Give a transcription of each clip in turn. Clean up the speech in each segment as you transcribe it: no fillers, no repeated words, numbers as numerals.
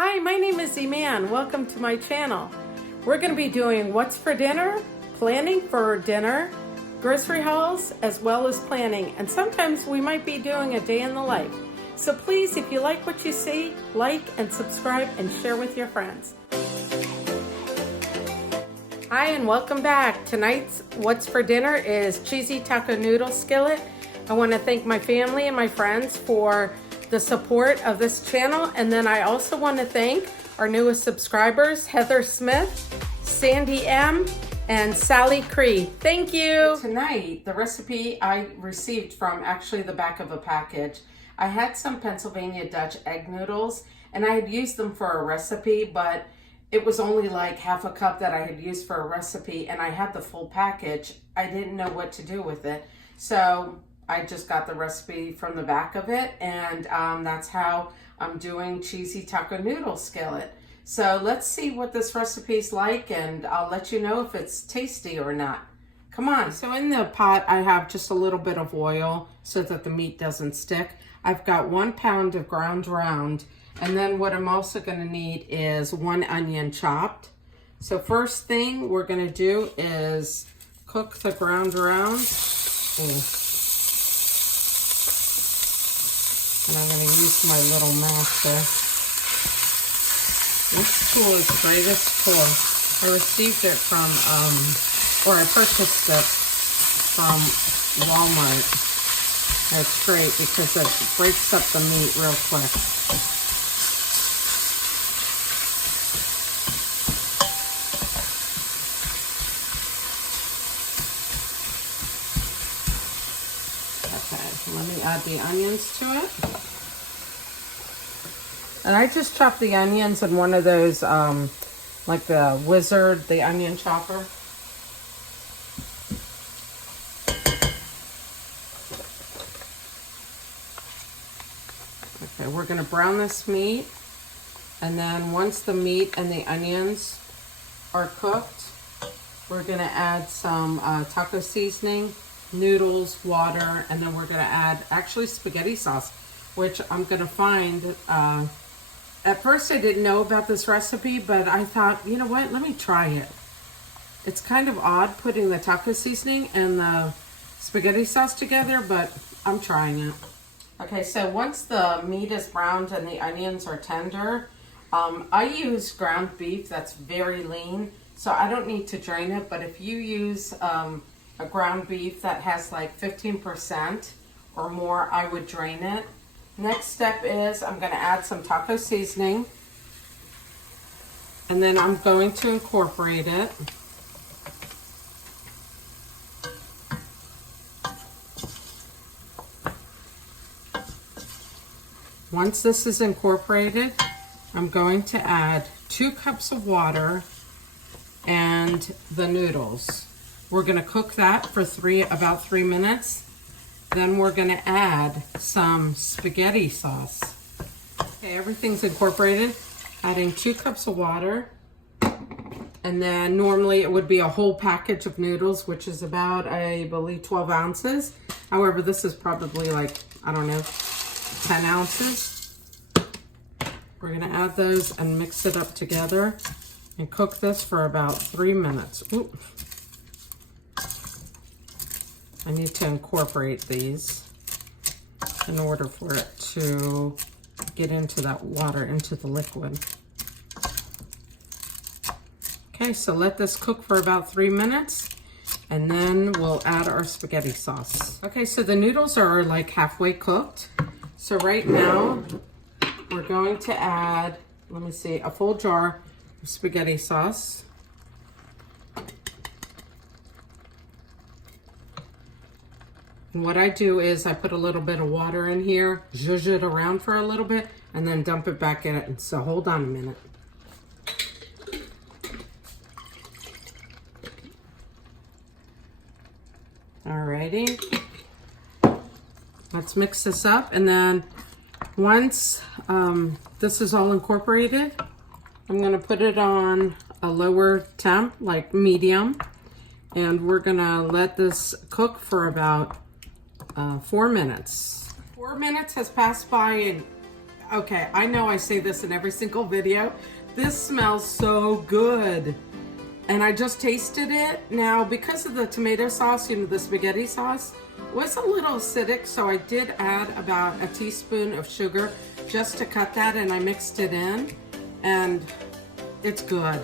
Hi, my name is Eman. Welcome to my channel. We're going to be doing what's for dinner, planning for dinner, grocery hauls, as well as planning. And sometimes we might be doing a day in the life. So please, if you like what you see, like and subscribe and share with your friends. Hi and welcome back. Tonight's what's for dinner is Cheesy Taco Noodle Skillet. I want to thank my family and my friends for the support of this channel, and then I also want to thank our newest subscribers, Heather Smith, Sandy M, and Sally Cree. Thank you. Tonight, the recipe I received from actually the back of a package. I had some Pennsylvania Dutch egg noodles, and I had used them for a recipe, but it was only like half a cup that I had used for a recipe, and I had the full package. I didn't know what to do with it, so I just got the recipe from the back of it, and that's how I'm doing Cheesy Taco Noodle Skillet. So let's see what this recipe's like, and I'll let you know if it's tasty or not. Come on. So in the pot, I have just a little bit of oil so that the meat doesn't stick. I've got 1 pound of ground round, and then what I'm also gonna need is 1 onion chopped. So first thing we're gonna do is cook the ground round. And I'm going to use my little masher. This tool is the greatest tool. I received it from, or I purchased it from Walmart. It's great because it breaks up the meat real quick. Okay, let me add the onions to it. And I just chopped the onions in one of those, like the Wizard, the onion chopper. Okay, we're gonna brown this meat. And then once the meat and the onions are cooked, we're gonna add some taco seasoning, noodles, water, and then we're gonna add actually spaghetti sauce, which I'm gonna find, at first I didn't know about this recipe, but I thought, you know what, let me try it. It's kind of odd putting the taco seasoning and the spaghetti sauce together, but I'm trying it. Okay, so once the meat is browned and the onions are tender, I use ground beef that's very lean, so I don't need to drain it, but if you use a ground beef that has like 15% or more, I would drain it. Next step is I'm going to add some taco seasoning, and then I'm going to incorporate it. Once this is incorporated, I'm going to add 2 cups of water and the noodles. We're going to cook that for about 3 minutes. Then we're gonna add some spaghetti sauce. Okay, everything's incorporated. Adding 2 cups of water. And then normally it would be a whole package of noodles, which is about, I believe, 12 ounces. However, this is probably like, I don't know, 10 ounces. We're gonna add those and mix it up together and cook this for about 3 minutes. Ooh. I need to incorporate these in order for it to get into that water, into the liquid. Okay, so let this cook for about 3 minutes, and then we'll add our spaghetti sauce. Okay, so the noodles are like halfway cooked. So right now, we're going to add, let me see, a full jar of spaghetti sauce. And what I do is I put a little bit of water in here, zhuzh it around for a little bit, and then dump it back in it. So hold on a minute. Alrighty. Let's mix this up, and then once this is all incorporated, I'm gonna put it on a lower temp, like medium, and we're gonna let this cook for about 4 minutes. 4 minutes has passed by, and Okay, I know I say this in every single video. This smells so good. And I just tasted it. Now, because of the tomato sauce, you know, the spaghetti sauce was a little acidic, so I did add about a teaspoon of sugar just to cut that, and I mixed it in, and it's good.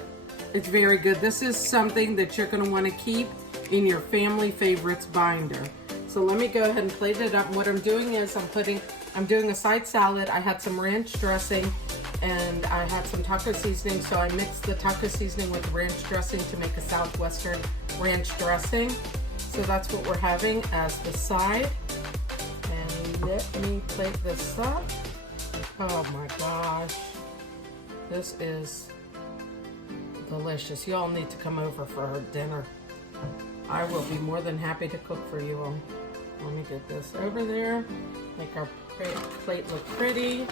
It's very good. This is something that you're gonna wanna keep in your family favorites binder. So let me go ahead and plate it up. And what I'm doing is I'm doing a side salad. I had some ranch dressing and I had some taco seasoning, so I mixed the taco seasoning with ranch dressing to make a Southwestern ranch dressing. So that's what we're having as the side. And let me plate this up. Oh my gosh. This is delicious. You all need to come over for our dinner. I will be more than happy to cook for you all. Let me get this over there. Make our plate look pretty.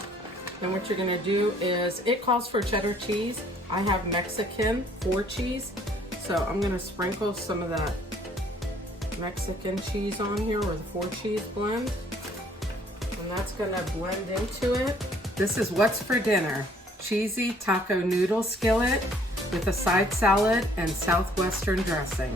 Then what you're gonna do is, it calls for cheddar cheese. I have Mexican 4 cheese. So I'm gonna sprinkle some of that Mexican cheese on here, or the 4 cheese blend. And that's gonna blend into it. This is what's for dinner. Cheesy Taco Noodle Skillet with a side salad and Southwestern dressing.